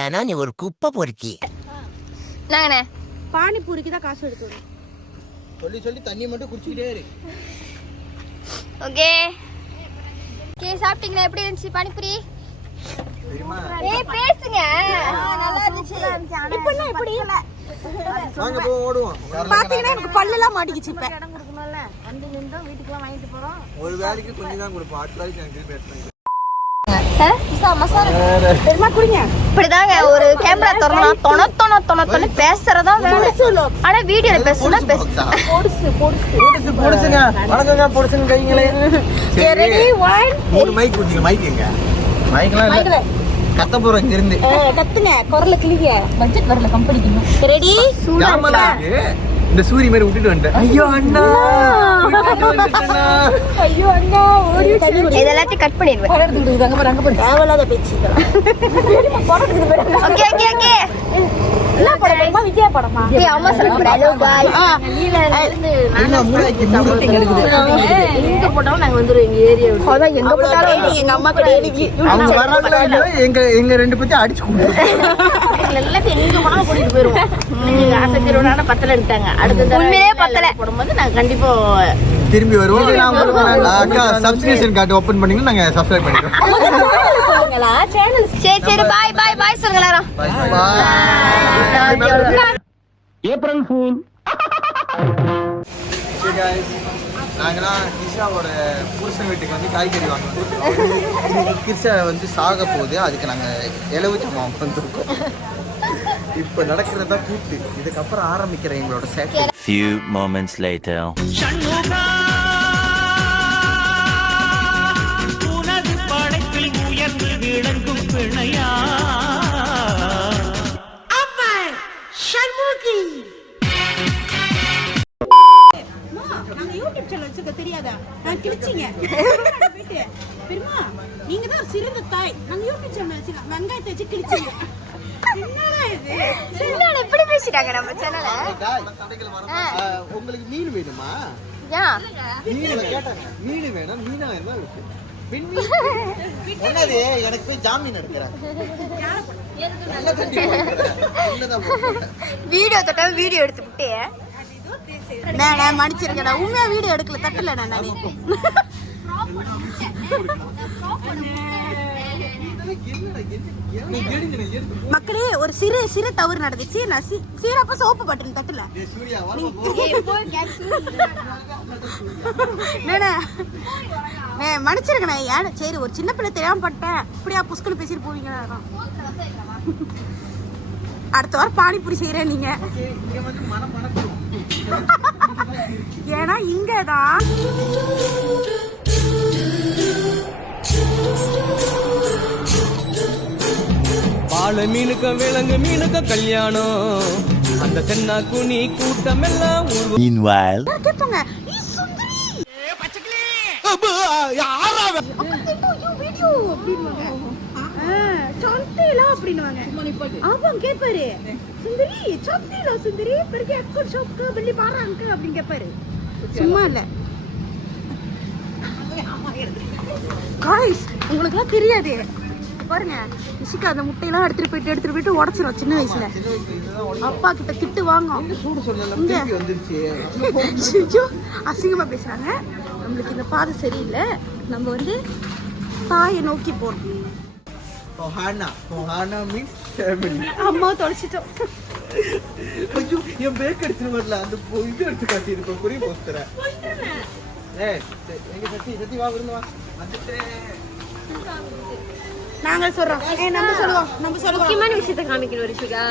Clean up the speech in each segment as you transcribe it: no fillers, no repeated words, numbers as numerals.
ஏன்னா நீ ஒரு குப்பை பொறுக்கி. நாங்கண்ணே பானிபூரிக்கு தான் காசு எடுத்து சொல்லி சொல்லி தண்ணி மட்டும் குடிச்சிக்கிட்டே இரு. ஓகே ஓகே சாப்பிட்டீங்களா? எப்படி இருந்துச்சு பானிபூரி? ஏய் பேசுங்க. நல்லா இருந்துச்சு. இப்பன்னா எப்படி வாங்க போ ஓடுவோம். பாத்தீங்கன்னா எனக்கு பல்லெல்லாம் மாட்டிக்கிச்சு. இப்ப இடம் கொடுக்கணும்ல, வந்து நின்றோம், வீட்டுக்குலாம் வாங்கிட்டு போறோம். ஒரு வேலைக்கு கொஞ்சம் தான் கொடுப்போம். அடுத்த வேலைக்கு எனக்கு திருப்பி எடுத்துங்க. இப்படிதாங்க ஒரு கேமரா திறந்தா தொண தொண தொண தொண பேசுறதா வேலை. ஆனா வீடியோல பேசுனா போடுச்சுங்க. வணக்கங்க போடுச்சுங்க கைங்களே. ரெடி 1 மூணு மைக் குடிங்க. மைக் எங்க? மைக்லாம் இல்ல. கத்த போறோம் இங்க இருந்து. கத்துங்க குரல்ல கிளிங்க. பட்ஜெட் வரல கம்பெனிக்கு. ரெடி ஜாமலா இருக்கு. இந்த சூரி மாதிரி விட்டுட்டு வந்துட்டேன். ஐயோ அண்ணா. ஐயோ அண்ணா ஓடி இதெல்லாம் கட் பண்ணிடுவேன். படத்துக்கு அங்க பாரு தேவலாத பேச்சு. Okay okay okay. என்ன படமா? விஜய் படமா? ஓகே அம்மா சொல்லுங்க. Hello guys. கீழ இருந்து என்ன மூளைக்கு மூளைக்கு எடுக்குது. எங்க போட்டாலும் நாங்க வந்துருவோம் எங்க ஏரியா விட்டு. அதான் எங்க போட்டாலும் எங்க அம்மா கடையில அவங்க வராங்களா இல்லையோ எங்க ரெண்டு பேத்தையும் அடிச்சு கூப்பிடுவோம். எல்லாத்தையும் எங்க போனாலும் கூட்டிட்டு போயிருவோம். எங்க ஆசைக்கிறோட பத்தல எடுத்தாங்க. அடுத்த உண்மையிலே பத்தல போடும்போது நாங்க கண்டிப்பா திரும்பி வருவோம். அக்கா சப்ஸ்கிரிப்ஷன் கார்டு ஓபன் பண்ணீங்கன்னா நாங்க சப்ஸ்கிரைப் பண்ணிடுவோம். சொல்லுங்களா சேனல். சரி சரி பாய் பாய் பாய் சொல்லுங்க எல்லாரும். April fool. நாங்களாம் கிருஷ்ணாவோட புருஷன் வீட்டுக்கு வந்து காய்கறி வாங்க கிருஷ்ணா வந்து சாக போகுது. அதுக்கு நாங்கள் எலுமிச்சம்பழம் வந்துருக்கோம். இப்போ நடக்கிறதா கூட்டு. இதுக்கப்புறம் ஆரம்பிக்கிற எங்களோட சேட்டை. Few moments later. உனது படைப்பில் உயர்ந்து விளங்கும் பிணையா நாங்க யூடியூப் சேனல் வச்சிருக்க தெரியாதா? நான் கிழிச்சிங்க. பெருமா நீங்க தான் சிறந்த தாய். நாங்க யூடியூப் சேனல் வச்சிருக்கோம். வெங்காயத்தை வச்சு கிழிச்சிங்க. என்னடா இது? என்னடா இப்படி பேசிட்டாங்க நம்ம சேனல்ல? உங்களுக்கு மீன் வேணுமா? யா மீன் கேட்டாங்க. மீன் வேணும். மீனா என்ன இருக்கு? எனக்கு போய் ஜாமீன் எடுக்கிறேன். வீடியோ தொட்டா வீடியோ எடுத்து விட்டு நான் மன்னிச்சிருக்கேன். நான் உண்மையா வீடியோ எடுக்கல. தட்டல நான். மக்களே ஒரு சிறு சிறு தவறு நடந்துச்சு. நான் சீரப்ப சோப்பு பட்டன் தட்டல. மன்னிச்சிருக்கேன். ஏன் சரி ஒரு சின்ன பிள்ளை தெரியாம பட்டேன். இப்படியா புஷ்கல் பேசிட்டு போவீங்க. அடுத்த வாரம் பானிபூரி செய்யறேன் நீங்க. ஏன்னா இங்கதான் பால மீனுக்க விலங்கு மீனுக்க கல்யாணம். அந்த தென்னா குனி கூட்டம் எல்லாம் Meanwhile. கேட்பாங்க கேப்பாரு. சுந்தரி சொத்தில சுந்தரி பெரிய அக்கல் ஷாப்க்கு வெள்ளி பாறாங்க அப்படின்னு கேப்பாரு. சும்மா இல்ல காய்ஸ், உங்களுக்கு எல்லாம் தெரியாது. பாருங்க நிஷிகா அந்த முட்டையெல்லாம் எடுத்துட்டு போயிட்டு உடச்சிரும். சின்ன வயசுல அப்பா கிட்ட திட்டு வாங்கும். அசிங்கமா பேசுறாங்க. நம்மளுக்கு இந்த பாதை சரியில்லை. நம்ம வந்து தாயை நோக்கி போறோம். அம்மா தொலைச்சிட்டோம். என் பேக் எடுத்துட்டு வரல. அந்த இது எடுத்து காட்டி இருப்பேன். புரிய போஸ்டர எங்க சத்தி வா விருந்து வா வந்துட்டு நாங்க சொல்றோம். நம்ம சொல்லுவோம். முக்கியமான விஷயத்தை காமிக்கணும் ரிஷிகா.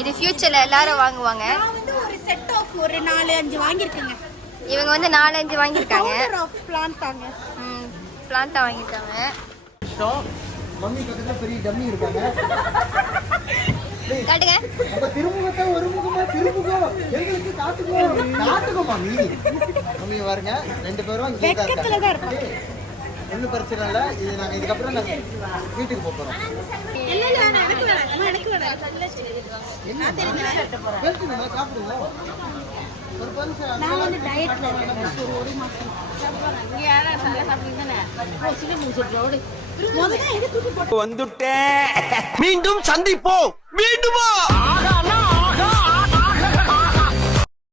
இது ஃபியூச்சர்ல எல்லாரும் வாங்குவாங்க. நான் வந்து ஒரு செட் ஆஃப் ஒரு 4-5 வாங்கியிருக்கேங்க. இவங்க வந்து 4-5 வாங்கியிருக்காங்க. பிளான் தாங்க. பிளான்ட்டா வாங்கியிருக்காங்க. மம்மி பக்கத்துல பெரிய டம்மி இருக்காங்க. காட்டுங்க. அப்ப திருமுகத்தை ஒரு முகமா திருமுகம் எங்களுக்கு காட்டுக்கோ மம்மி. மம்மி பாருங்க 2 பேரும் இங்கே தான் இருக்காங்க. ஒன்றும் பிரச்சனை இல்லை. இது நாங்கள் இதுக்கப்புறம் நாங்கள் வீட்டுக்கு போகிறோம். சாப்பிடுவோம். ஒரு பரிசு நான் வந்து டயட்ல இருக்கேன். ஒரு மாசம் இங்க யாரா சாப்பிட்டீங்க தானே? சின்ன முடிச்சிட்டு முதல்ல எங்க தூக்கி போட்டு வந்துட்டேன் மீண்டும் சந்திப்போம் மீண்டுமா